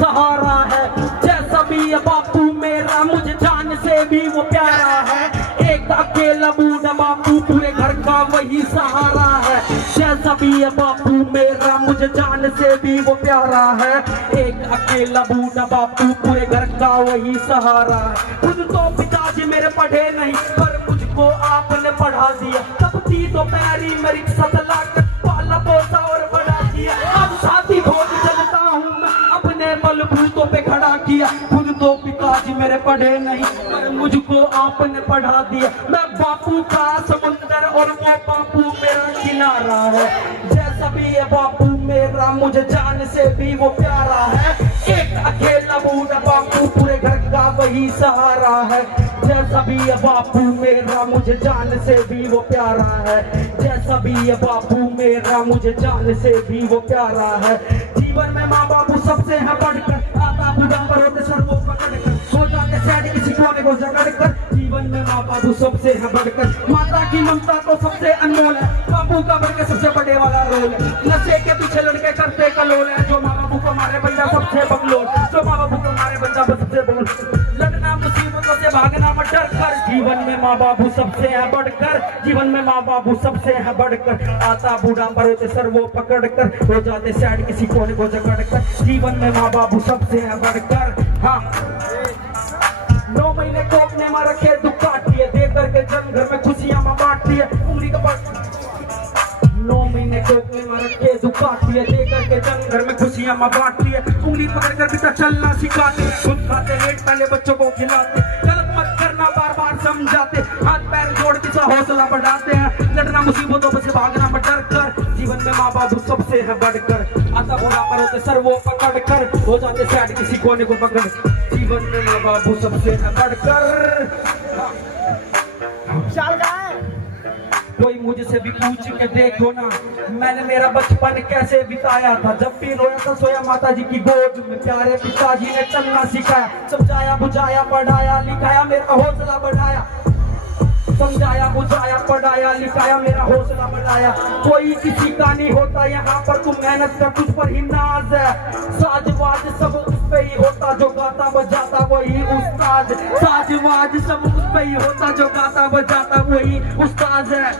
सहारा है। जैसा भी ये बापू मेरा मुझे जान से भी वो प्यारा है। एक अकेला बूढ़ा बापू पूरे घर का वही सहारा है। जैसा भी ये बापू मेरा मुझे जान से भी वो प्यारा है। एक अकेला बूढ़ा बापू पूरे घर का वही सहारा है। खुद तो पिताजी मेरे पढ़े नहीं पर मुझको आपने पढ़ा दिया। तब थी तो पैरी मेरी सतलाकर पाला पोसा और बड़ा किया। अब साथी भोज चलता हूँ मैं अपने बलबूतों पे खड़ा किया। खुद तो पिताजी मेरे पढ़े नहीं पर मुझको आपने पढ़ा दिया। मैं बापू का समुंदर और वो बापू मेरा किनारा है। जैसा भी ये बापू मेरा मुझे जान से भी वो प्यारा है। एक अकेला बूढ़ा बापू पूरे घर का वही सहारा है। जैसा भी ये बापू मेरा मुझे जान से भी वो प्यारा है। जैसा भी ये बापू मेरा मुझे जान से भी वो प्यारा है। जीवन में माँ बापू सबसे है बढ़कर। आता बूढ़ा पर होते सर वो पकड़ कर हो जाते सैड किसी कोने को जकड़ कर। जीवन में माँ बापू सबसे है बढ़कर। माता की ममता तो सबसे अनमोल है। बापू का बढ़कर सबसे बड़े वाला रोल है। नशे के पीछे लड़के करते कलोल है। जो माँ बापू को मारे बंदा सबसे बंगलोर। जो माँ बापू को मारे बंदा सबसे बोल। लड़ना मुसीबतों से भागना मत डर कर। जीवन में माँ बापू सबसे है बढ़कर। जीवन में माँ बापू सबसे है बढ़कर। आता बूढ़ा पर होते सर वो पकड़ कर हो जाते सैड किसी कोने को जकड़ कर। जीवन में माँ बापू सबसे है बढ़कर। हाँ 9 महीने कोपने में रखे दुख काटिए दे करके जन्म घर में खुशियां में बांटती है। उंगली का 9 महीने कोपने में रखे दुख काटिए दे करके जन्म घर में खुशियां में बांटती है। उंगली पकड़ कर बेटा चलना सिखाते खुद खाते लेट पहले बच्चों को खिलाते। गलत मत करना बार बार समझाते। हाथ पैर जोड़ के सा हौसला बढ़ाते हैं। लड़ना मुसीबतों से भागना मत डर कर। जीवन में माँ बापू सबसे है बढ़कर। आता बूढ़ा पर होते सर वो पकड़ कर हो जाते सैड किसी कोने को पकड़। जीवन में माँ बापू सबसे है बढ़कर। कोई मुझसे भी पूछ के देखो ना मैंने मेरा बचपन कैसे बिताया था। जब भी रोया था सोया माता जी की गोद में। प्यारे पिताजी ने चलना सिखाया समझाया बुझाया पढ़ाया लिखाया मेरा हौसला बढ़ाया। समझाया बुझाया पढ़ाया लिखाया मेरा हौसला बढ़ाया। कोई किसी का नहीं होता यहाँ पर तू मेहनत कर तुझ पर ही नाज है। साजवाज सब उस पे ही होता जो गाता बजाता वही उस्ताद। साजवाज सब उस पे ही होता जो गाता बजाता वही उस्ताद है।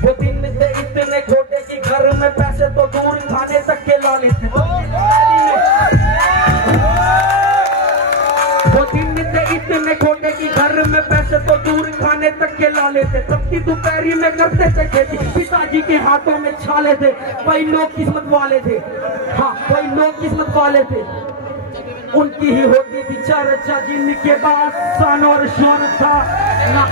वो दिन थे इतने खोटे कि घर में पैसे तो दूर खाने तक के ला लेते। वो दिन थे इतने खोटे कि घर में पैसे तो दूर खाने तक के ला लेते। तब की दोपहरी में करते थे खेती पिताजी के हाथों में छाले थे। कई लोग किस्मत वाले थे। हाँ कई लोग किस्मत वाले थे। उनकी ही होती थी चर्चा जिनके पास शान और शौन था ना।